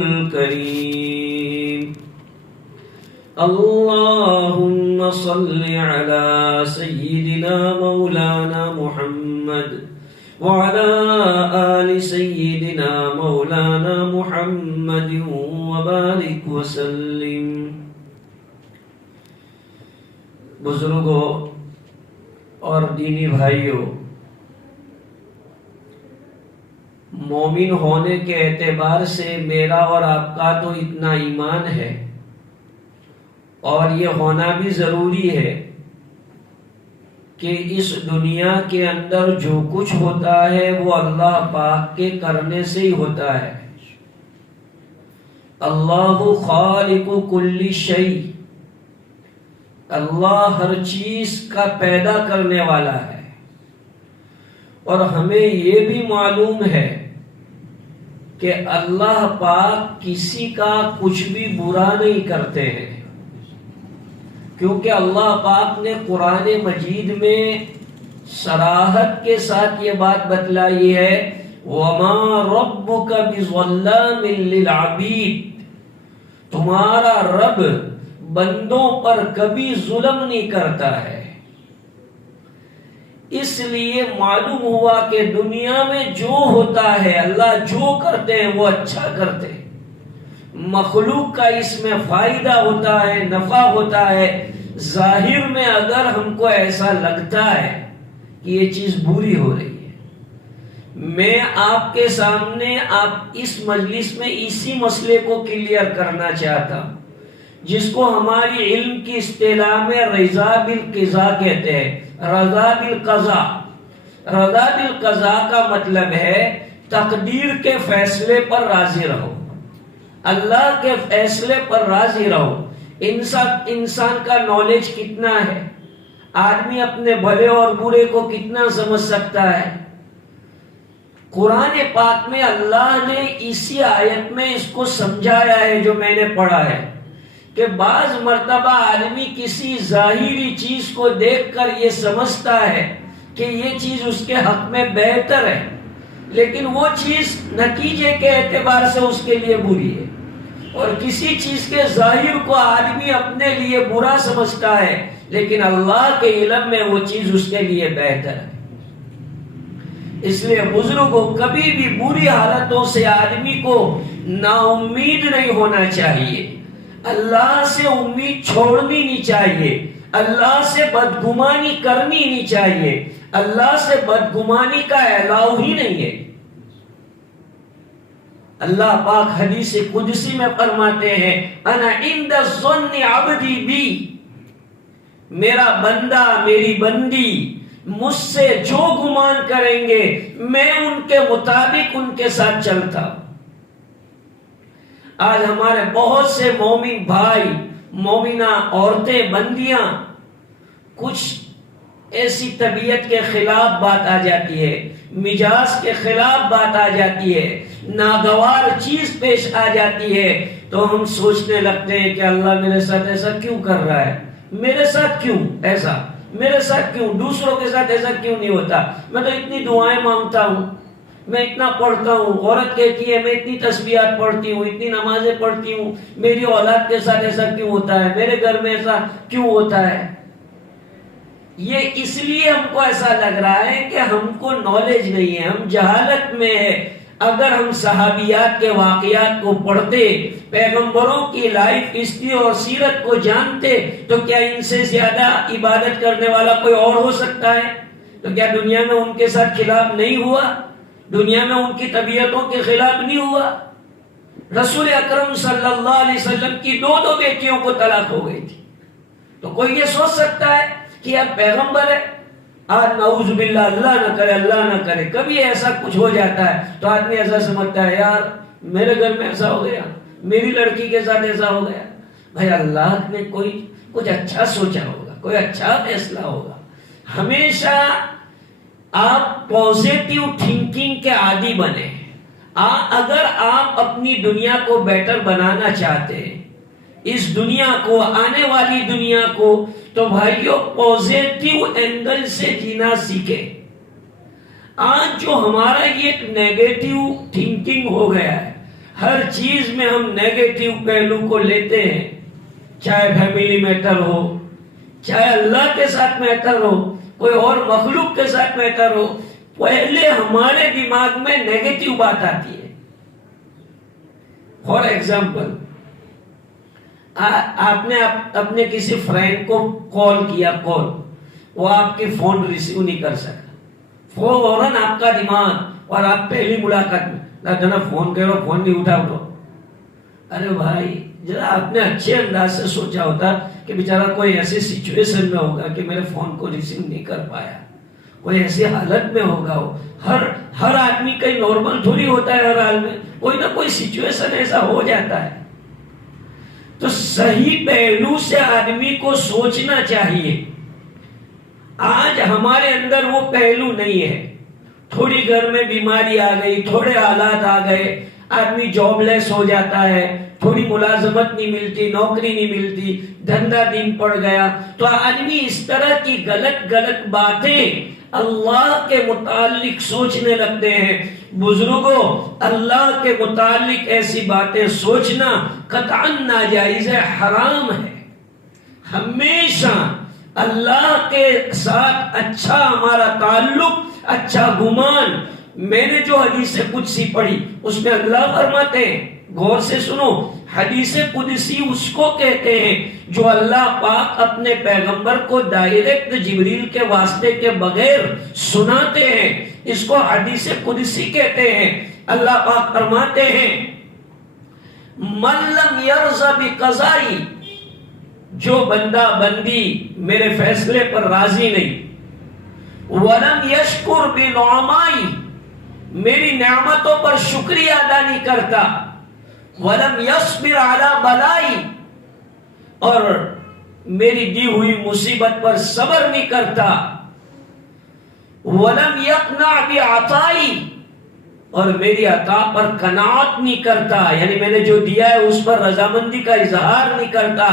الكريم اللهم صل على سيدنا مولانا محمد وعلى آل سيدنا مولانا محمد وبارك وسلم۔ بزرگوں اور دینی بھائیوں، مومن ہونے کے اعتبار سے میرا اور آپ کا تو اتنا ایمان ہے، اور یہ ہونا بھی ضروری ہے کہ اس دنیا کے اندر جو کچھ ہوتا ہے وہ اللہ پاک کے کرنے سے ہی ہوتا ہے۔ اللہ خالق کل شیء، اللہ ہر چیز کا پیدا کرنے والا ہے، اور ہمیں یہ بھی معلوم ہے کہ اللہ پاک کسی کا کچھ بھی برا نہیں کرتے ہیں، کیونکہ اللہ پاک نے قرآن مجید میں صراحت کے ساتھ یہ بات بتلائی ہے، وَمَا رَبُّكَ بِظَلَّامٍ لِّلْعَبِيدِ، تمہارا رب بندوں پر کبھی ظلم نہیں کرتا ہے۔ اس لیے معلوم ہوا کہ دنیا میں جو ہوتا ہے، اللہ جو کرتے ہیں وہ اچھا کرتے ہیں، مخلوق کا اس میں فائدہ ہوتا ہے، نفع ہوتا ہے۔ ظاہر میں اگر ہم کو ایسا لگتا ہے کہ یہ چیز بری ہو رہی ہے، میں آپ کے سامنے آپ اس مجلس میں اسی مسئلے کو کلیئر کرنا چاہتا ہوں، جس کو ہماری علم کی اصطلاح میں رضا بالقضاء کہتے ہیں۔ رضا بالقضاء، رضا بالقضاء کا مطلب ہے تقدیر کے فیصلے پر راضی رہو، اللہ کے فیصلے پر راضی رہو۔ انسان کا نالج کتنا ہے، آدمی اپنے بھلے اور برے کو کتنا سمجھ سکتا ہے۔ قرآن پاک میں اللہ نے اسی آیت میں اس کو سمجھایا ہے جو میں نے پڑھا ہے، کہ بعض مرتبہ آدمی کسی ظاہری چیز کو دیکھ کر یہ سمجھتا ہے کہ یہ چیز اس کے حق میں بہتر ہے، لیکن وہ چیز نتیجے کے اعتبار سے اس کے لیے بری ہے، اور کسی چیز کے ظاہر کو آدمی اپنے لیے برا سمجھتا ہے، لیکن اللہ کے علم میں وہ چیز اس کے لیے بہتر ہے۔ اس لیے بزرگوں، کبھی بھی بری حالتوں سے آدمی کو نا امید نہیں ہونا چاہیے، اللہ سے امید چھوڑنی نہیں چاہیے، اللہ سے بدگمانی کرنی نہیں چاہیے، اللہ سے بدگمانی کا الاؤ ہی نہیں ہے۔ اللہ پاک حدیث قدسی میں فرماتے ہیں، انا عند الظن عبدی بی، میرا بندہ میری بندی مجھ سے جو گمان کریں گے میں ان کے مطابق ان کے ساتھ چلتا ہوں۔ آج ہمارے بہت سے مومن بھائی، مومنہ عورتیں، بندیاں، کچھ ایسی طبیعت کے خلاف بات آ جاتی ہے، مزاج کے خلاف بات آ جاتی ہے، ناگوار چیز پیش آ جاتی ہے، تو ہم سوچنے لگتے ہیں کہ اللہ میرے ساتھ ایسا کیوں کر رہا ہے، میرے ساتھ کیوں ایسا، میرے ساتھ کیوں، دوسروں کے ساتھ ایسا کیوں نہیں ہوتا، میں تو اتنی دعائیں مانگتا ہوں، میں اتنا پڑھتا ہوں، عورت کہتی ہے میں اتنی تسبیحات پڑھتی ہوں، اتنی نمازیں پڑھتی ہوں، میری اولاد کے ساتھ ایسا کیوں ہوتا ہے، میرے گھر میں ایسا کیوں ہوتا ہے۔ یہ اس لیے ہم کو ایسا لگ رہا ہے کہ ہم کو نالج نہیں ہے، ہم جہالت میں ہے۔ اگر ہم صحابیات کے واقعات کو پڑھتے، پیغمبروں کی لائف ہسٹری اور سیرت کو جانتے، تو کیا ان سے زیادہ عبادت کرنے والا کوئی اور ہو سکتا ہے؟ تو کیا دنیا میں ان کے ساتھ خلاف نہیں ہوا؟ دنیا میں ان کی طبیعتوں کے خلاف نہیں ہوا؟ رسول اکرم صلی اللہ علیہ وسلم کی دو بیٹیوں کو طلاق ہو گئی تھی، تو کوئی یہ سوچ سکتا ہے کہ یار پیغمبر ہے؟ آج نعوذ باللہ، اللہ نہ کرے، اللہ نہ کرے، کبھی ایسا کچھ ہو جاتا ہے تو آدمی ایسا سمجھتا ہے یار میرے گھر میں ایسا ہو گیا، میری لڑکی کے ساتھ ایسا ہو گیا۔ بھائی اللہ نے کوئی کچھ اچھا سوچا ہوگا، کوئی اچھا فیصلہ ہوگا۔ ہمیشہ آپ پازیٹیو تھنکنگ کے عادی بنے۔ اگر آپ اپنی دنیا کو بیٹر بنانا چاہتے ہیں، اس دنیا کو، آنے والی دنیا کو، تو بھائیو پازیٹیو اینگل سے جینا سیکھیں۔ آج جو ہمارا یہ نیگیٹو تھنکنگ ہو گیا ہے، ہر چیز میں ہم نیگیٹو پہلو کو لیتے ہیں، چاہے فیملی میٹر ہو، چاہے اللہ کے ساتھ میٹر ہو، کوئی اور مخلوق کے ساتھ میٹر ہو، پہلے ہمارے دماغ میں نیگیٹو بات آتی ہے۔ فار ایگزامپل، آپ نے اپنے کسی فرینڈ کو کال کیا، وہ آپ کے فون ریسیو نہیں کر سکا، فوراً آپ کا دماغ، اور آپ پہلی ملاقات میں جناب فون کرو، فون نہیں اٹھا دو۔ ارے بھائی ذرا آپ نے اچھے انداز سے سوچا ہوتا کہ بیچارہ کوئی ایسی سچویشن میں ہوگا کہ میرے فون کو ریسیو نہیں کر پایا، کوئی ایسی حالت میں ہوگا۔ وہ ہر آدمی کہیں نارمل تھوڑی ہوتا ہے، ہر حال میں کوئی نہ کوئی سچویشن ایسا ہو جاتا ہے۔ تو صحیح پہلو سے آدمی کو سوچنا چاہیے۔ آج ہمارے اندر وہ پہلو نہیں ہے، تھوڑی گھر میں بیماری آ گئی، تھوڑے حالات آ گئے، آدمی جاب لیس ہو جاتا ہے، تھوڑی ملازمت نہیں ملتی، نوکری نہیں ملتی، دھندا دن پڑ گیا، تو آدمی اس طرح کی غلط باتیں اللہ کے متعلق سوچنے لگتے ہیں۔ بزرگوں، اللہ کے متعلق ایسی باتیں سوچنا قطعاً ناجائز ہے، حرام ہے۔ ہمیشہ اللہ کے ساتھ اچھا ہمارا تعلق، اچھا گمان۔ میں نے جو حدیث قدسی پڑھی اس میں اللہ فرماتے ہیں، غور سے سنو، حدیث قدسی اس کو کہتے ہیں جو اللہ پاک اپنے پیغمبر کو ڈائریکٹ جبریل کے واسطے کے بغیر سناتے ہیں، اس کو حدیث قدسی کہتے ہیں۔ اللہ پاک فرماتے ہیں، من لم یرض بقضائی، جو بندہ بندی میرے فیصلے پر راضی نہیں، ولم یشکر بنعمائی، میری نعمتوں پر شکریہ ادا نہیں کرتا، ولم یصبر علی بلائی، اور میری دی ہوئی مصیبت پر صبر نہیں کرتا، ولم یقنع بعطائی، اور میری عطا پر قناعت نہیں کرتا، یعنی میں نے جو دیا ہے اس پر رضامندی کا اظہار نہیں کرتا،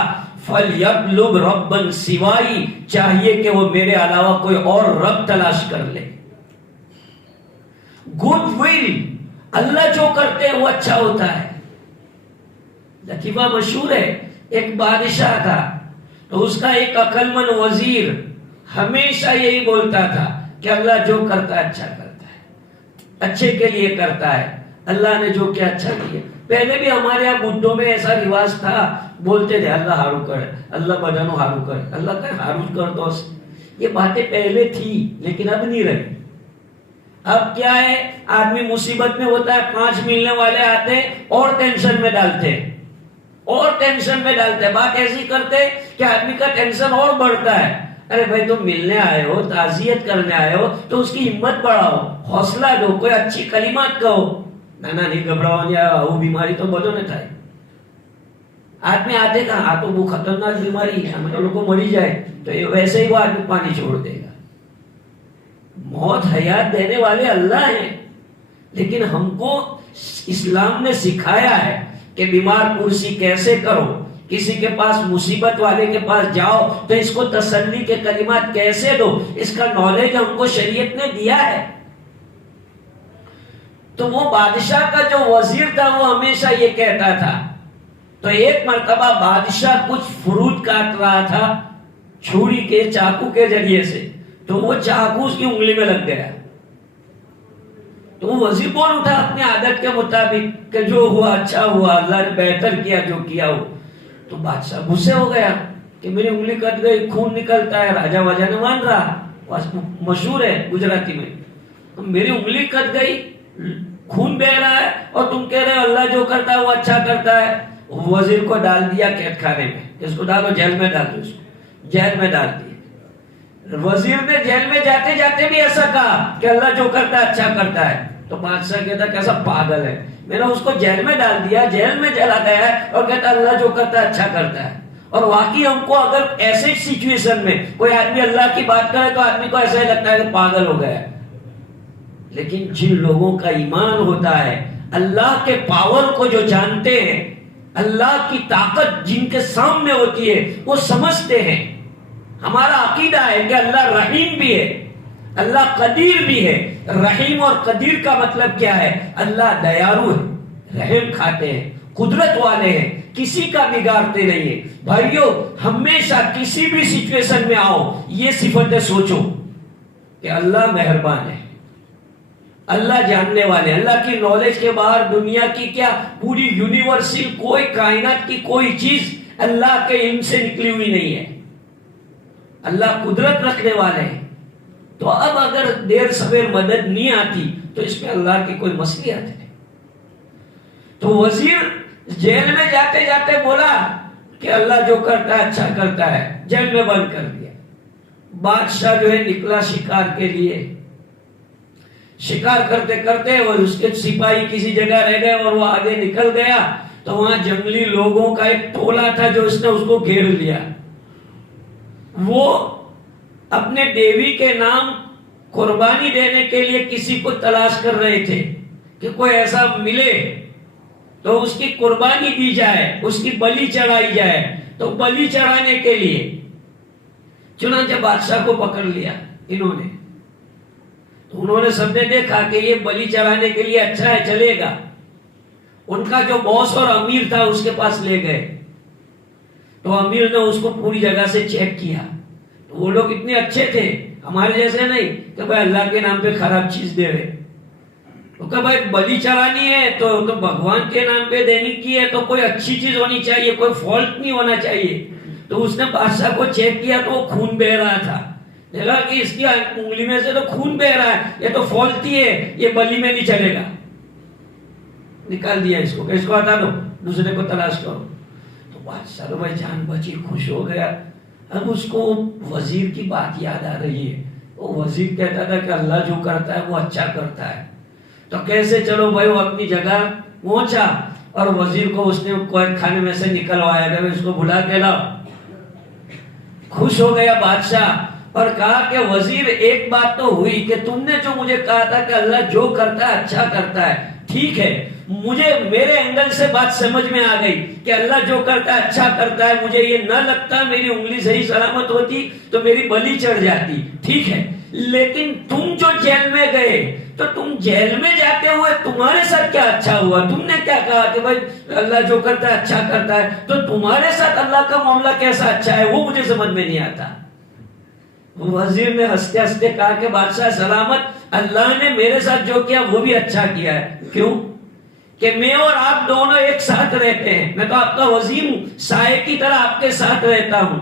فَلْيَطْلُبْ رَبًّا سِوَائی، چاہیے کہ وہ میرے علاوہ کوئی اور رب تلاش کر لے۔ گڈ ول، اللہ جو کرتے ہیں وہ اچھا ہوتا ہے۔ لطیفہ مشہور ہے، ایک بادشاہ تھا، تو اس کا ایک عقل مند وزیر ہمیشہ یہی بولتا تھا کہ اللہ جو کرتا ہے اچھا کرتا ہے، اچھے کے لیے کرتا ہے، اللہ نے جو کیا اچھا کیا۔ پہلے بھی ہمارے یہاں بدھوں میں ایسا رواج تھا، بولتے تھے اللہ ہارو کر، اللہ بدنو ہارو کر، اللہ کا ہارو کر دو۔ یہ باتیں پہلے تھی لیکن اب نہیں رہی۔ اب کیا ہے، آدمی مصیبت میں ہوتا ہے، 5 ملنے والے آتے ہیں اور ٹینشن میں ڈالتے ہیں، اور ٹینشن میں ڈالتے ہیں، بات ایسی کرتے کہ آدمی کا ٹینشن اور بڑھتا ہے۔ ارے بھائی تم ملنے آئے ہو، تعزیت کرنے آئے ہو تو اس کی ہمت بڑھاؤ، حوصلہ دو، کوئی اچھی کلمات کہو۔ نانا نہیں گھبراؤ، یا وہ بیماری تو بدو نہ تھا، آدمی آتے تھا ہاں تو وہ خطرناک بیماری ہے، ہم لوگوں کو مری جائے تو ویسے ہی وہ آدمی پانی چھوڑ دے گا۔ موت حیات دینے والے اللہ ہیں، لیکن ہم کو اسلام نے سکھایا ہے کہ بیمار پرسی کیسے کرو، کسی کے پاس مصیبت والے کے پاس جاؤ تو اس کو تسلی کے کلمات کیسے دو، اس کا نالج ہم کو شریعت نے دیا ہے۔ تو وہ بادشاہ کا جو وزیر تھا وہ ہمیشہ یہ کہتا تھا۔ تو ایک مرتبہ بادشاہ کچھ فروٹ کاٹ رہا تھا چھری کے چاقو کے ذریعے سے، تو وہ چاقو اس کی انگلی میں لگ گیا، تو وہ وزیر بول اٹھا اپنی عادت کے مطابق کہ جو ہوا اچھا ہوا، اللہ نے بہتر کیا جو کیا ہو۔ تو بادشاہ غصے ہو گیا کہ میری انگلی کٹ گئی، خون نکلتا ہے، راجا واجا نے مان رہا، مشہور ہے گجراتی میں، میری انگلی کٹ گئی، خون بہ رہا ہے، اور تم کہہ رہے ہو اللہ جو کرتا ہے وہ اچھا کرتا ہے۔ وزیر کو ڈال دیا قید خانے میں، اس کو ڈالو جیل میں، ڈالو اس کو جیل میں ڈال دیا۔ وزیر نے جیل میں جاتے جاتے بھی ایسا کہا کہ اللہ جو کرتا ہے اچھا کرتا ہے۔ تو بادشاہ کہتا کیسا پاگل ہے، میں نے اس کو جیل میں ڈال دیا، جیل میں چلا گیا ہے، اور کہتا اللہ جو کرتا ہے اچھا کرتا ہے۔ اور واقعی ہم کو اگر ایسے سچویشن میں کوئی آدمی اللہ کی بات کرے تو آدمی کو ایسا ہی لگتا ہے کہ پاگل ہو گیا ہے۔ لیکن جن لوگوں کا ایمان ہوتا ہے، اللہ کے پاور کو جو جانتے ہیں، اللہ کی طاقت جن کے سامنے ہوتی ہے، وہ سمجھتے ہیں۔ ہمارا عقیدہ ہے کہ اللہ رحیم بھی ہے، اللہ قدیر بھی ہے۔ رحیم اور قدیر کا مطلب کیا ہے؟ اللہ دیارو ہے، رحم کھاتے ہیں، قدرت والے ہیں، کسی کا بگاڑتے نہیں ہیں۔ بھائیو ہمیشہ کسی بھی سچویشن میں آؤ یہ صفتیں سوچو کہ اللہ مہربان ہے، اللہ جاننے والے، اللہ کی نالج کے باہر دنیا کی کیا پوری یونیورسل کوئی کائنات کی کوئی چیز اللہ کے علم سے نکلی ہوئی نہیں ہے، اللہ قدرت رکھنے والے ہیں۔ تو اب اگر دیر سویر مدد نہیں آتی تو اس میں اللہ کی کوئی مصلحت ہے؟ تو وزیر جیل میں جاتے جاتے بولا کہ اللہ جو کرتا ہے اچھا کرتا ہے، جیل میں بند کر دیا۔ بادشاہ جو ہے نکلا شکار کے لیے، شکار کرتے کرتے اور اس کے سپاہی کسی جگہ رہ گئے اور وہ آگے نکل گیا تو وہاں جنگلی لوگوں کا ایک ٹولہ تھا جو اس نے اس کو گھیر لیا۔ وہ اپنے دیوی کے نام قربانی دینے کے لیے کسی کو تلاش کر رہے تھے کہ کوئی ایسا ملے تو اس کی قربانی دی جائے، اس کی بلی چڑھائی جائے۔ تو بلی چڑھانے کے لیے چنانچہ بادشاہ کو پکڑ لیا انہوں نے، تو انہوں نے سب نے دیکھا کہ یہ بلی چڑھانے کے لیے اچھا ہے، چلے گا۔ ان کا جو باس اور امیر تھا اس کے پاس لے گئے، تو امیر نے اس کو پوری جگہ سے چیک کیا، تو وہ لوگ اتنے اچھے تھے، ہمارے جیسے نہیں کہ بھائی اللہ کے نام پہ خراب چیز دے رہے، تو کہ بھائی بلی چڑھانی ہے تو بھگوان کے نام پہ دینے کی ہے تو کوئی اچھی چیز ہونی چاہیے، کوئی فالٹ نہیں ہونا چاہیے۔ تو اس نے بادشاہ کو چیک کیا تو وہ خون بہ رہا تھا، دیکھا کہ اس کی انگلی میں سے تو خون بہ رہا ہے، یہ تو فالٹی ہے، یہ بلی میں نہیں چلے گا، نکال دیا اس کو کہ اس کو ہٹا دو، دوسرے کو تلاش کرو۔ تو بادشاہ تو بھائی جان بچی، خوش ہو گیا۔ اب اس کو وزیر کی بات یاد آ رہی ہے، وہ وزیر کہتا تھا کہ اللہ جو کرتا ہے وہ اچھا کرتا ہے۔ تو کیسے چلو بھائی وہ اپنی جگہ پہنچا اور وزیر کو اس نے کھانے میں سے نکلوایا کہ اس کو بلا کے لاؤ۔ خوش ہو گیا بادشاہ اور کہا کہ وزیر ایک بات تو ہوئی کہ تم نے جو مجھے کہا تھا کہ اللہ جو کرتا ہے اچھا کرتا ہے، ٹھیک ہے، مجھے میرے اینگل سے بات سمجھ میں آ گئی کہ اللہ جو کرتا ہے اچھا کرتا ہے، مجھے یہ نہ لگتا میری انگلی صحیح سلامت ہوتی تو میری بلی چڑھ جاتی، ٹھیک ہے، لیکن تم جو جیل میں گئے تو تم جیل میں جاتے ہوئے تمہارے ساتھ کیا اچھا ہوا؟ تم نے کیا کہا کہ بھائی اللہ جو کرتا ہے اچھا کرتا ہے، تو تمہارے ساتھ اللہ کا معاملہ کیسا اچھا ہے وہ مجھے سمجھ میں نہیں آتا۔ وزیر نے ہنستے ہنستے کہا کہ بادشاہ سلامت، اللہ نے میرے ساتھ جو کیا وہ بھی اچھا کیا ہے۔ کیوں؟ کہ میں اور آپ دونوں ایک ساتھ رہتے ہیں، میں تو آپ کا وزیر ہوں، سائے کی طرح آپ کے ساتھ رہتا ہوں۔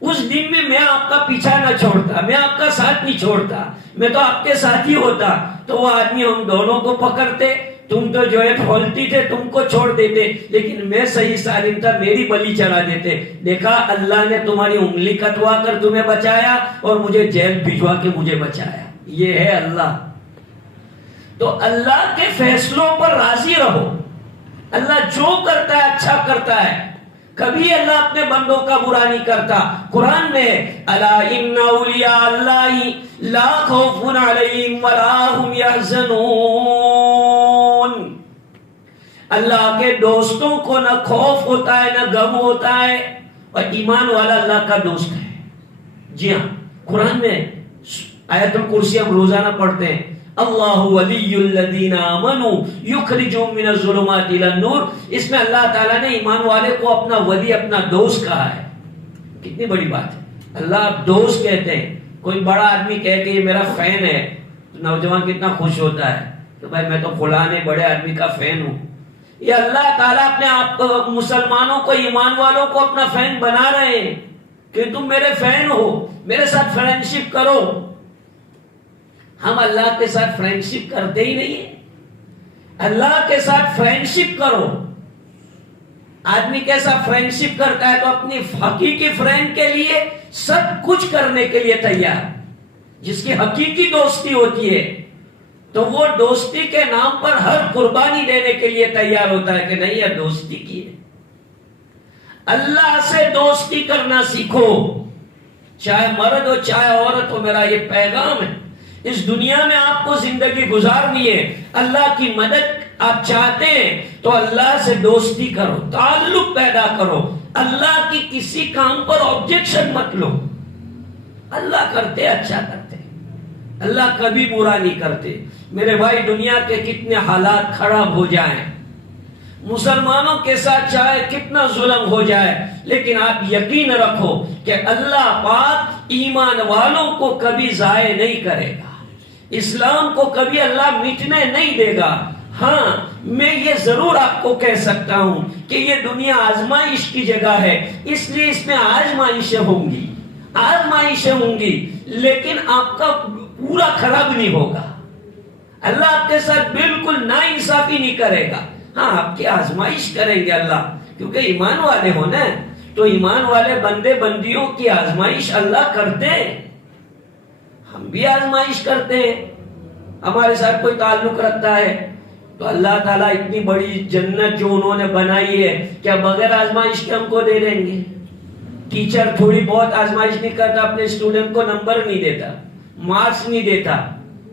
اس دن میں آپ کا پیچھا نہ چھوڑتا، میں آپ کا ساتھ نہیں چھوڑتا، میں تو آپ کے ساتھ ہی ہوتا، تو وہ آدمی ہم دونوں کو پکڑتے، تم تو جو ہے فالٹی تھے، تم کو چھوڑ دیتے، لیکن میں صحیح سالم تھا، میری بلی چڑھا دیتے۔ دیکھا اللہ نے تمہاری انگلی کٹوا کر تمہیں بچایا اور مجھے جیل بھجوا کے مجھے بچایا، یہ ہے اللہ۔ تو اللہ کے فیصلوں پر راضی رہو، اللہ جو کرتا ہے اچھا کرتا ہے، کبھی اللہ اپنے بندوں کا برا نہیں کرتا۔ قرآن میں الا ان اولیاء اللہ لا خوف علیہم ولا هم يحزنون، اللہ کے دوستوں کو نہ خوف ہوتا ہے نہ غم ہوتا ہے، اور ایمان والا اللہ کا دوست ہے۔ جی ہاں، قرآن میں آیت الکرسی ہم روزانہ پڑھتے ہیں، اللہ ولی الذین آمنوا یخرجهم من الظلمات الی النور، اس میں اللہ تعالیٰ نے ایمان والے کو اپنا ولی، اپنا دوست کہا ہے۔ کتنی بڑی بات ہے، اللہ آپ دوست کہتے ہیں۔ کوئی بڑا آدمی کہے کہ یہ میرا فین ہے، نوجوان کتنا خوش ہوتا ہے کہ بھائی میں تو فلاں بڑے آدمی کا فین ہوں۔ یہ اللہ تعالیٰ اپنے آپ مسلمانوں کو، ایمان والوں کو اپنا فین بنا رہے ہیں کہ تم میرے فین ہو، میرے ساتھ فرینڈشپ کرو۔ ہم اللہ کے ساتھ فرینڈشپ کرتے ہی نہیں ہیں۔ اللہ کے ساتھ فرینڈشپ کرو۔ آدمی کیسا فرینڈشپ کرتا ہے تو اپنی حقیقی فرینڈ کے لیے سب کچھ کرنے کے لیے تیار۔ جس کی حقیقی دوستی ہوتی ہے تو وہ دوستی کے نام پر ہر قربانی دینے کے لیے تیار ہوتا ہے کہ نہیں یہ دوستی کی ہے۔ اللہ سے دوستی کرنا سیکھو، چاہے مرد ہو چاہے عورت ہو، میرا یہ پیغام ہے۔ اس دنیا میں آپ کو زندگی گزارنی ہے، اللہ کی مدد آپ چاہتے ہیں تو اللہ سے دوستی کرو، تعلق پیدا کرو، اللہ کی کسی کام پر آبجیکشن مت لو۔ اللہ کرتے اچھا کرتے، اللہ کبھی برا نہیں کرتے۔ میرے بھائی دنیا کے کتنے حالات خراب ہو جائیں، مسلمانوں کے ساتھ چاہے کتنا ظلم ہو جائے، لیکن آپ یقین رکھو کہ اللہ پاک ایمان والوں کو کبھی ضائع نہیں کرے گا، اسلام کو کبھی اللہ مٹنے نہیں دے گا۔ ہاں میں یہ ضرور آپ کو کہہ سکتا ہوں کہ یہ دنیا آزمائش کی جگہ ہے، اس لیے اس میں آزمائشیں ہوں گی، آزمائشیں ہوں گی، لیکن آپ کا پورا خراب نہیں ہوگا۔ اللہ آپ کے ساتھ بالکل ناانصافی نہیں کرے گا۔ ہاں آپ کی آزمائش کریں گے اللہ، کیونکہ ایمان والے ہو نا، تو ایمان والے بندے بندیوں کی آزمائش اللہ کرتے ہیں، ہم بھی آزمائش کرتے ہیں۔ ہمارے ساتھ کوئی تعلق رکھتا ہے تو اللہ تعالیٰ اتنی بڑی جنت جو انہوں نے بنائی ہے، کیا بغیر آزمائش کے ہم کو دے دیں گے؟ ٹیچر تھوڑی بہت آزمائش نہیں کرتا، اپنے اسٹوڈنٹ کو نمبر نہیں دیتا، مارکس نہیں دیتا،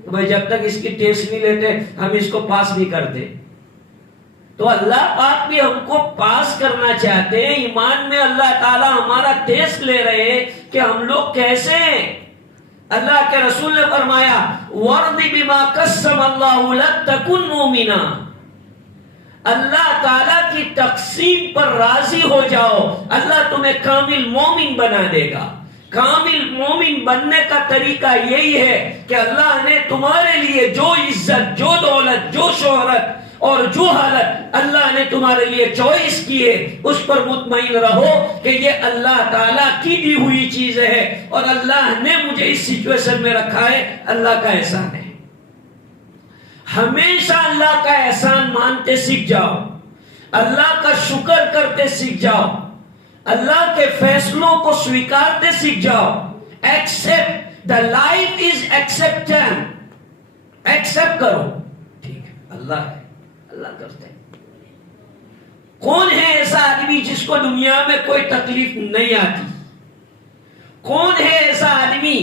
بھائی جب تک اس کی ٹیسٹ نہیں لیتے ہم اس کو پاس نہیں کرتے۔ تو اللہ پاک بھی ہم کو پاس کرنا چاہتے ہیں۔ ایمان میں اللہ تعالیٰ ہمارا ٹیسٹ لے رہے ہیں کہ ہم لوگ کیسے ہیں۔ اللہ کے رسول نے فرمایا وَرْضِ بِمَا قَسَّمَ اللَّهُ لَكَ تَكُنْ مُؤْمِنًا، اللہ تعالیٰ کی تقسیم پر راضی ہو جاؤ، اللہ تمہیں کامل مومن بنا دے گا۔ کامل مومن بننے کا طریقہ یہی ہے کہ اللہ نے تمہارے لیے جو عزت، جو دولت، جو شہرت اور جو حالت اللہ نے تمہارے لیے چوائس کی ہے، اس پر مطمئن رہو کہ یہ اللہ تعالیٰ کی دی ہوئی چیز ہے اور اللہ نے مجھے اس سچویشن میں رکھا ہے، اللہ کا احسان ہے۔ ہمیشہ اللہ کا احسان مانتے سیکھ جاؤ، اللہ کا شکر کرتے سیکھ جاؤ، اللہ کے فیصلوں کو سویکارتے سیکھ جاؤ۔ Accept, the life is acceptance, accept کرو، ٹھیک ہے اللہ ہے، اللہ کرتے ہیں۔ کون ہے ایسا آدمی جس کو دنیا میں کوئی تکلیف نہیں آتی؟ کون ہے ایسا آدمی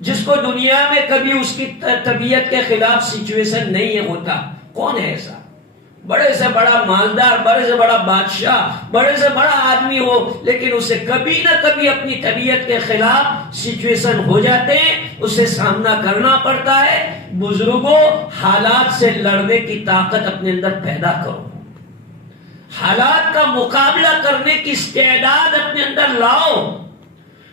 جس کو دنیا میں کبھی اس کی طبیعت کے خلاف سچویشن نہیں ہوتا؟ کون ہے ایسا؟ بڑے سے بڑا مالدار، بڑے سے بڑا بادشاہ، بڑے سے بڑا آدمی ہو، لیکن اسے کبھی نہ کبھی اپنی طبیعت کے خلاف سچویشن ہو جاتے ہیں، اسے سامنا کرنا پڑتا ہے۔ بزرگوں، حالات سے لڑنے کی طاقت اپنے اندر پیدا کرو، حالات کا مقابلہ کرنے کی استعداد اپنے اندر لاؤ۔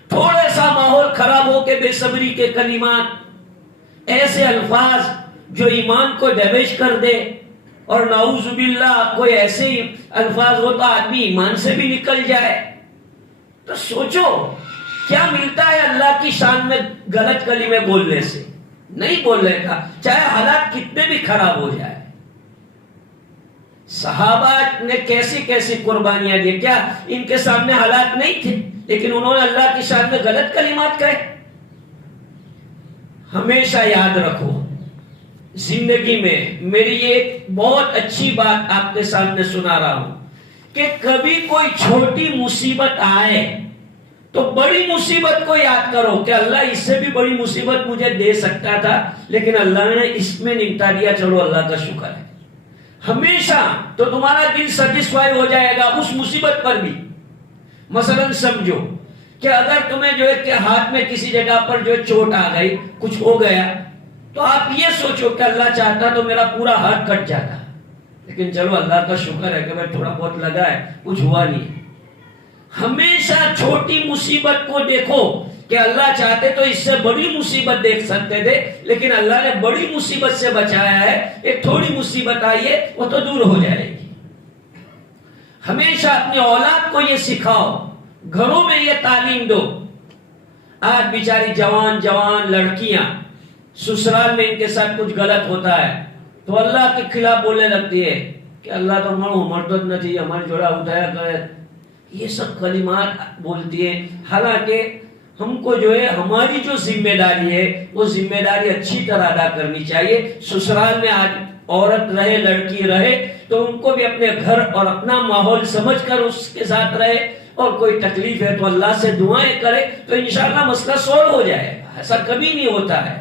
تھوڑا سا ماحول خراب ہو کے بے صبری کے کلمات، ایسے الفاظ جو ایمان کو ڈیمیج کر دے، اور نعوذ باللہ کوئی ایسے الفاظ ہوتا آدمی ایمان سے بھی نکل جائے، تو سوچو کیا ملتا ہے اللہ کی شان میں غلط کلمے بولنے سے؟ نہیں بولنے کا، چاہے حالات کتنے بھی خراب ہو جائے۔ صحابہ نے کیسی کیسی قربانیاں دی، کیا ان کے سامنے حالات نہیں تھے لیکن انہوں نے اللہ کی شان میں غلط کلمات کہے؟ ہمیشہ یاد رکھو، زندگی میں میری یہ ایک بہت اچھی بات آپ کے سامنے سنا رہا ہوں کہ کبھی کوئی چھوٹی مصیبت آئے تو بڑی مصیبت کو یاد کرو کہ اللہ اس سے بھی بڑی مصیبت مجھے دے سکتا تھا لیکن اللہ نے اس میں نمٹا دیا، چلو اللہ کا شکر ہے۔ ہمیشہ تو تمہارا دل سیٹسفائی ہو جائے گا اس مصیبت پر بھی۔ مثلا سمجھو کہ اگر تمہیں جو ہے کہ ہاتھ میں کسی جگہ پر جو چوٹ آ گئی، کچھ ہو گیا، تو آپ یہ سوچو کہ اللہ چاہتا تو میرا پورا ہاتھ کٹ جاتا، لیکن چلو اللہ کا شکر ہے کہ میں تھوڑا بہت لگا ہے، کچھ ہوا نہیں۔ ہمیشہ چھوٹی مصیبت کو دیکھو کہ اللہ چاہتے تو اس سے بڑی مصیبت دیکھ سکتے تھے، لیکن اللہ نے بڑی مصیبت سے بچایا ہے۔ ایک تھوڑی مصیبت آئی ہے وہ تو دور ہو جائے گی۔ ہمیشہ اپنے اولاد کو یہ سکھاؤ، گھروں میں یہ تعلیم دو۔ آج بیچاری جوان لڑکیاں سسرال میں ان کے ساتھ کچھ غلط ہوتا ہے تو اللہ کے خلاف بولنے لگتی ہے کہ اللہ تو مردد نہ چاہیے، ہماری جوڑا اٹھایا کرے، یہ سب کلمات بولتی ہے۔ حالانکہ ہم کو جو ہے ہماری جو ذمہ داری ہے وہ ذمہ داری اچھی طرح ادا کرنی چاہیے۔ سسرال میں آج عورت رہے، لڑکی رہے تو ان کو بھی اپنے گھر اور اپنا ماحول سمجھ کر اس کے ساتھ رہے، اور کوئی تکلیف ہے تو اللہ سے دعائیں کرے تو انشاءاللہ مسئلہ سولو ہو جائے گا۔ ایسا کبھی نہیں ہوتا ہے۔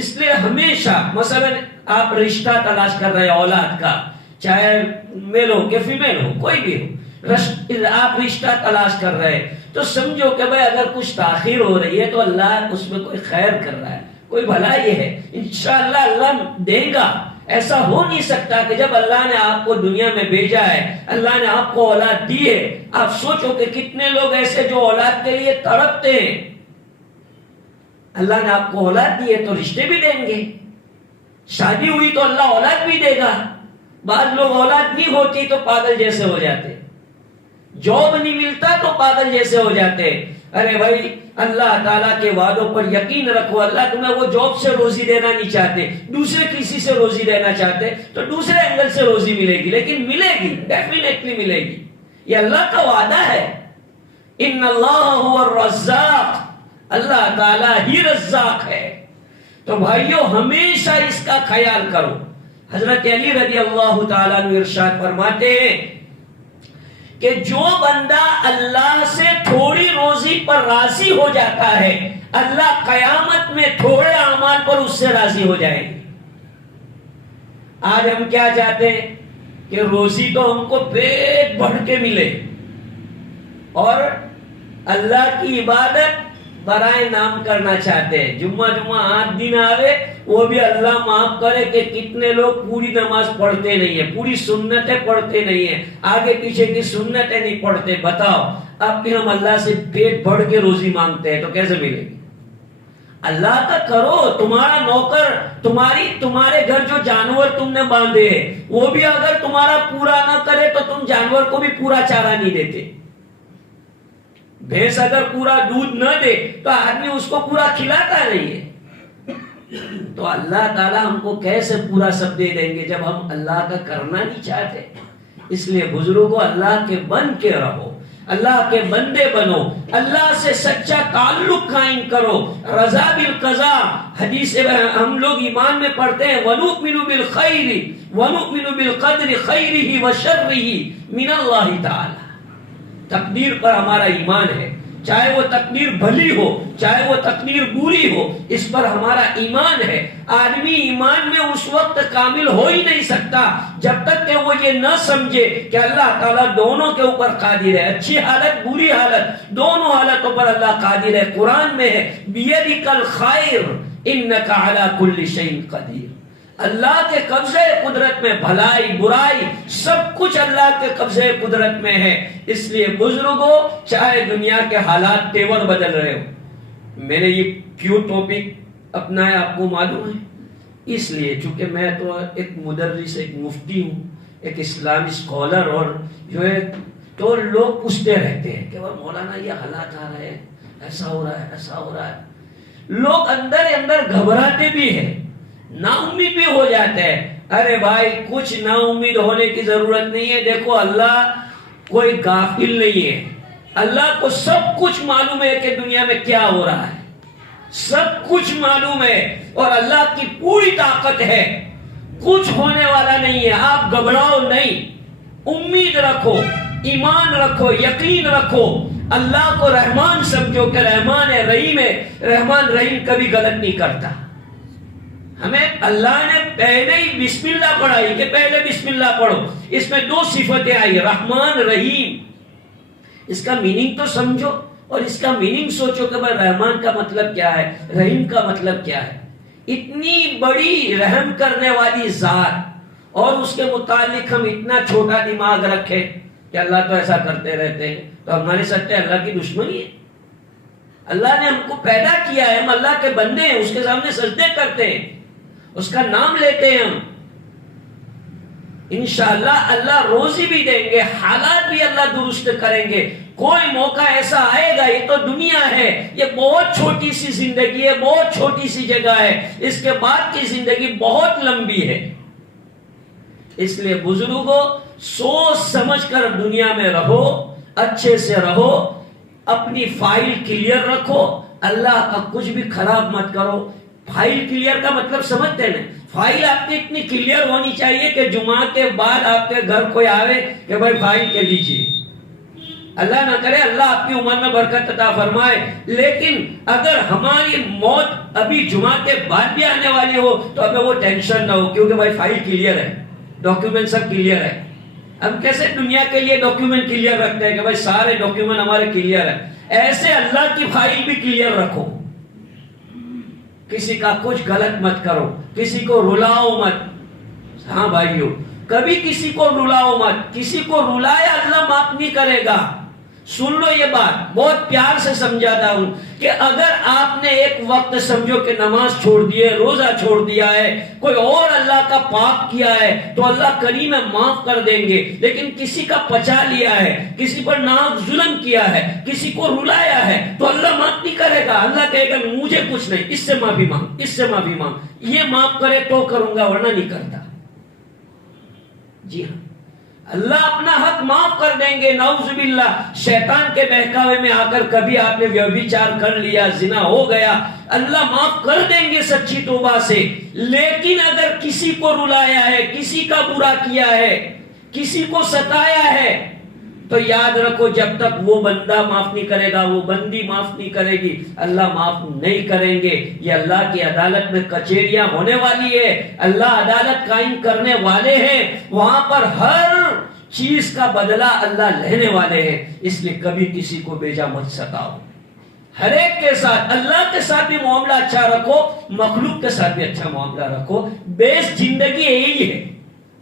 اس لیے ہمیشہ مثلا آپ رشتہ تلاش کر رہے اولاد کا، چاہے میل ہو کہ فیمیل ہو، کوئی بھی ہو، آپ رشتہ تلاش کر رہے تو سمجھو کہ بھائی اگر کچھ تاخیر ہو رہی ہے تو اللہ اس میں کوئی خیر کر رہا ہے، کوئی بھلائی ہے، انشاءاللہ اللہ دے گا۔ ایسا ہو نہیں سکتا کہ جب اللہ نے آپ کو دنیا میں بھیجا ہے، اللہ نے آپ کو اولاد دی ہے، آپ سوچو کہ کتنے لوگ ایسے جو اولاد کے لیے تڑپتے ہیں۔ اللہ نے آپ کو اولاد دی ہے تو رشتے بھی دیں گے، شادی ہوئی تو اللہ اولاد بھی دے گا۔ بعض لوگ اولاد نہیں ہوتی تو پاگل جیسے ہو جاتے، جاب نہیں ملتا تو پاگل جیسے ہو جاتے۔ ارے بھائی اللہ تعالیٰ کے وعدوں پر یقین رکھو، اللہ تمہیں وہ جاب سے روزی دینا نہیں چاہتے، دوسرے کسی سے روزی دینا چاہتے تو دوسرے اینگل سے روزی ملے گی، لیکن ملے گی، ڈیفینیٹلی ملے گی، یہ اللہ کا وعدہ ہے۔ ان اللہ هو الرزاق، اللہ تعالیٰ ہی رزاق ہے۔ تو بھائیو ہمیشہ اس کا خیال کرو۔ حضرت علی رضی اللہ تعالیٰ عنہ ارشاد فرماتے ہیں کہ جو بندہ اللہ سے تھوڑی روزی پر راضی ہو جاتا ہے، اللہ قیامت میں تھوڑے اعمال پر اس سے راضی ہو جائے گی۔ آج ہم کیا چاہتے ہیں کہ روزی تو ہم کو پیٹ بھر کے ملے، اور اللہ کی عبادت برائے نام کرنا چاہتے ہیں۔ جمعہ 8 دن آوے، وہ بھی اللہ معاف کرے کہ کتنے لوگ پوری نماز پڑھتے نہیں ہیں، پوری سنتیں پڑھتے نہیں ہیں، آگے پیچھے کی سنتیں نہیں پڑھتے۔ بتاؤ اب بھی ہم اللہ سے پیٹ بھر کے روزی مانگتے ہیں تو کیسے ملے گی؟ اللہ کا کرو۔ تمہارا نوکر تمہارے گھر جو جانور تم نے باندھے وہ بھی اگر تمہارا پورا نہ کرے تو تم جانور کو بھی پورا چارہ نہیں دیتے۔ بھینس اگر پورا دودھ نہ دے تو آدمی اس کو پورا کھلاتا نہیں ہے۔ تو اللہ تعالیٰ ہم کو کیسے پورا سب دے دیں گے جب ہم اللہ کا کرنا نہیں چاہتے؟ اس لیے بزرگوں اللہ کے بن کے رہو، اللہ کے بندے بنو، اللہ سے سچا تعلق قائم کرو۔ رضا بالقضاء، حدیث ہم لوگ ایمان میں پڑھتے ہیں وَنُؤْمِنُ بِالْخَيْرِ وَنُؤْمِنُ بِالْقَدْرِ خَيْرِهِ وَشَرِّهِ مِنَ اللَّهِ تعالی۔ تقدیر پر ہمارا ایمان ہے، چاہے وہ تقدیر بھلی ہو چاہے وہ تقدیر بری ہو، اس پر ہمارا ایمان ہے۔ آدمی ایمان میں اس وقت کامل ہو ہی نہیں سکتا جب تک کہ وہ یہ نہ سمجھے کہ اللہ تعالیٰ دونوں کے اوپر قادر ہے، اچھی حالت بری حالت دونوں حالتوں پر اللہ قادر ہے۔ قرآن میں ہے بِيَدِكَ الْخَيْرُ إِنَّكَ عَلَى كُلِّ شَيْءٍ قَدِيرٌ۔ اللہ کے قبضے قدرت میں بھلائی برائی سب کچھ اللہ کے قبضے قدرت میں ہے۔ اس لیے بزرگوں چاہے دنیا کے حالات تیور بدل رہے ہو، میں نے یہ کیوں ٹاپک اپنایا آپ کو معلوم ہے؟ اس لیے چونکہ میں تو ایک مدرس، ایک مفتی ہوں، ایک اسلامی اسکالر، اور جو ہے تو لوگ پوچھتے رہتے ہیں کہ وہ مولانا یہ حالات آ رہے ہیں، ایسا ہو رہا ہے ایسا ہو رہا ہے۔ لوگ اندر اندر گھبراتے بھی ہیں، نا امید بھی ہو جاتے ہیں۔ ارے بھائی کچھ نا امید ہونے کی ضرورت نہیں ہے۔ دیکھو اللہ کوئی غافل نہیں ہے، اللہ کو سب کچھ معلوم ہے کہ دنیا میں کیا ہو رہا ہے، سب کچھ معلوم ہے، اور اللہ کی پوری طاقت ہے، کچھ ہونے والا نہیں ہے۔ آپ گھبراؤ نہیں، امید رکھو، ایمان رکھو، یقین رکھو، اللہ کو رحمان سمجھو کہ رحمان ہے، رحیم ہے۔ رحمان رحیم کبھی غلط نہیں کرتا۔ ہمیں اللہ نے پہلے ہی بسم اللہ پڑھائی کہ پہلے بسم اللہ پڑھو، اس میں 2 صفتیں آئی، رحمان رحیم۔ اس کا میننگ تو سمجھو اور اس کا میننگ سوچو کہ بھائی رحمان کا مطلب کیا ہے، رحیم کا مطلب کیا ہے۔ اتنی بڑی رحم کرنے والی ذات اور اس کے متعلق ہم اتنا چھوٹا دماغ رکھے کہ اللہ تو ایسا کرتے رہتے ہیں، تو ہمارے ساتھ اللہ کی دشمنی ہے۔ اللہ نے ہم کو پیدا کیا ہے، ہم اللہ کے بندے ہیں، اس کے سامنے سجدے کرتے ہیں، اس کا نام لیتے ہیں ہم۔ انشاءاللہ اللہ روزی بھی دیں گے، حالات بھی اللہ درست کریں گے۔ کوئی موقع ایسا آئے گا، یہ تو دنیا ہے، یہ بہت چھوٹی سی زندگی ہے، بہت چھوٹی سی جگہ ہے، اس کے بعد کی زندگی بہت لمبی ہے۔ اس لیے بزرگوں سوچ سمجھ کر دنیا میں رہو، اچھے سے رہو، اپنی فائل کلیئر رکھو، اللہ کا کچھ بھی خراب مت کرو۔ فائل کلیئر کا مطلب سمجھتے ہیں؟ فائل آپ کی اتنی کلیئر ہونی چاہیے کہ جمعہ کے بعد آپ کے گھر کوئی آوے کہ بھائی فائل کے لیجیے۔ اللہ نہ کرے اللہ آپ کی عمر میں برکت عطا فرمائے، لیکن اگر ہماری موت ابھی جمعہ کے بعد بھی آنے والی ہو تو ہمیں وہ ٹینشن نہ ہو، کیونکہ بھائی فائل کلیئر ہے، ڈاکیومنٹ سب کلیئر ہے۔ ہم کیسے دنیا کے لیے ڈاکیومنٹ کلیئر رکھتے ہیں کہ بھائی سارے ڈاکیومنٹ ہمارے کلیئر ہیں، ایسے اللہ کی فائل بھی کلیئر رکھو۔ کسی کا کچھ غلط مت کرو، کسی کو رلاؤ مت، ہاں بھائیو، کبھی کسی کو رلاؤ مت، کسی کو رلایا اللہ معاف نہیں کرے گا۔ سن لو یہ بات، بہت پیار سے سمجھاتا ہوں کہ اگر آپ نے ایک وقت سمجھو کہ نماز چھوڑ دی ہے، روزہ چھوڑ دیا ہے، کوئی اور اللہ کا پاک کیا ہے تو اللہ کریم معاف کر دیں گے، لیکن کسی کا پچا لیا ہے، کسی پر ناحق ظلم کیا ہے، کسی کو رلایا ہے تو اللہ معاف نہیں کرے گا۔ اللہ کہے گا مجھے کچھ نہیں، اس سے معافی مانگ، اس سے معافی مانگ، یہ معاف کرے تو کروں گا ورنہ نہیں کرتا۔ جی ہاں، اللہ اپنا حق معاف کر دیں گے۔ نعوذ باللہ، شیطان کے بہکاوے میں آ کر کبھی آپ نے ویبچار کر لیا، زنا ہو گیا، اللہ معاف کر دیں گے سچی توبہ سے۔ لیکن اگر کسی کو رلایا ہے، کسی کا برا کیا ہے، کسی کو ستایا ہے، تو یاد رکھو جب تک وہ بندہ معاف نہیں کرے گا، وہ بندی معاف نہیں کرے گی، اللہ معاف نہیں کریں گے۔ یہ اللہ کی عدالت میں کچہریاں ہونے والی ہے، اللہ عدالت قائم کرنے والے ہیں، وہاں پر ہر چیز کا بدلہ اللہ لینے والے ہیں۔ اس لیے کبھی کسی کو بیجا مت ستاؤ، ہر ایک کے ساتھ، اللہ کے ساتھ بھی معاملہ اچھا رکھو، مخلوق کے ساتھ بھی اچھا معاملہ رکھو۔ بیس زندگی یہی ہے،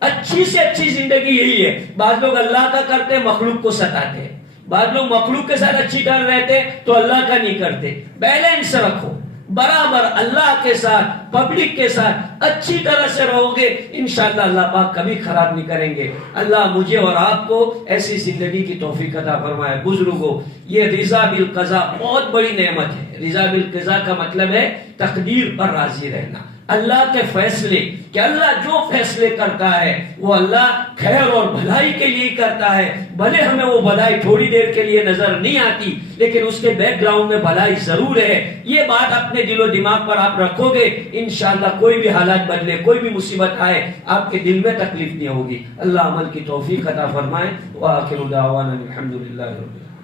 اچھی سے اچھی زندگی یہی ہے۔ بعض لوگ اللہ کا کرتے مخلوق کو ستاتے، بعض لوگ مخلوق کے ساتھ اچھی طرح رہتے تو اللہ کا نہیں کرتے۔ بیلنس رکھو، برابر اللہ کے ساتھ، پبلک کے ساتھ اچھی طرح سے رہو گے، انشاءاللہ اللہ پاک کبھی خراب نہیں کریں گے۔ اللہ مجھے اور آپ کو ایسی زندگی کی توفیق عطا فرمائے۔ بزرگوں، یہ رضا بالقضاء بہت بڑی نعمت ہے۔ رضا بالقضاء کا مطلب ہے تقدیر پر راضی رہنا، اللہ کے فیصلے، کہ اللہ جو فیصلے کرتا ہے وہ اللہ خیر اور بھلائی کے لیے کرتا ہے۔ بھلے ہمیں وہ بھلائی تھوڑی دیر کے لیے نظر نہیں آتی، لیکن اس کے بیک گراؤنڈ میں بھلائی ضرور ہے۔ یہ بات اپنے دل و دماغ پر آپ رکھو گے، انشاءاللہ کوئی بھی حالات بدلے، کوئی بھی مصیبت آئے، آپ کے دل میں تکلیف نہیں ہوگی۔ اللہ عمل کی توفیق عطا فرمائے۔ وآخر دعوانا الحمدللہ رب العالمین۔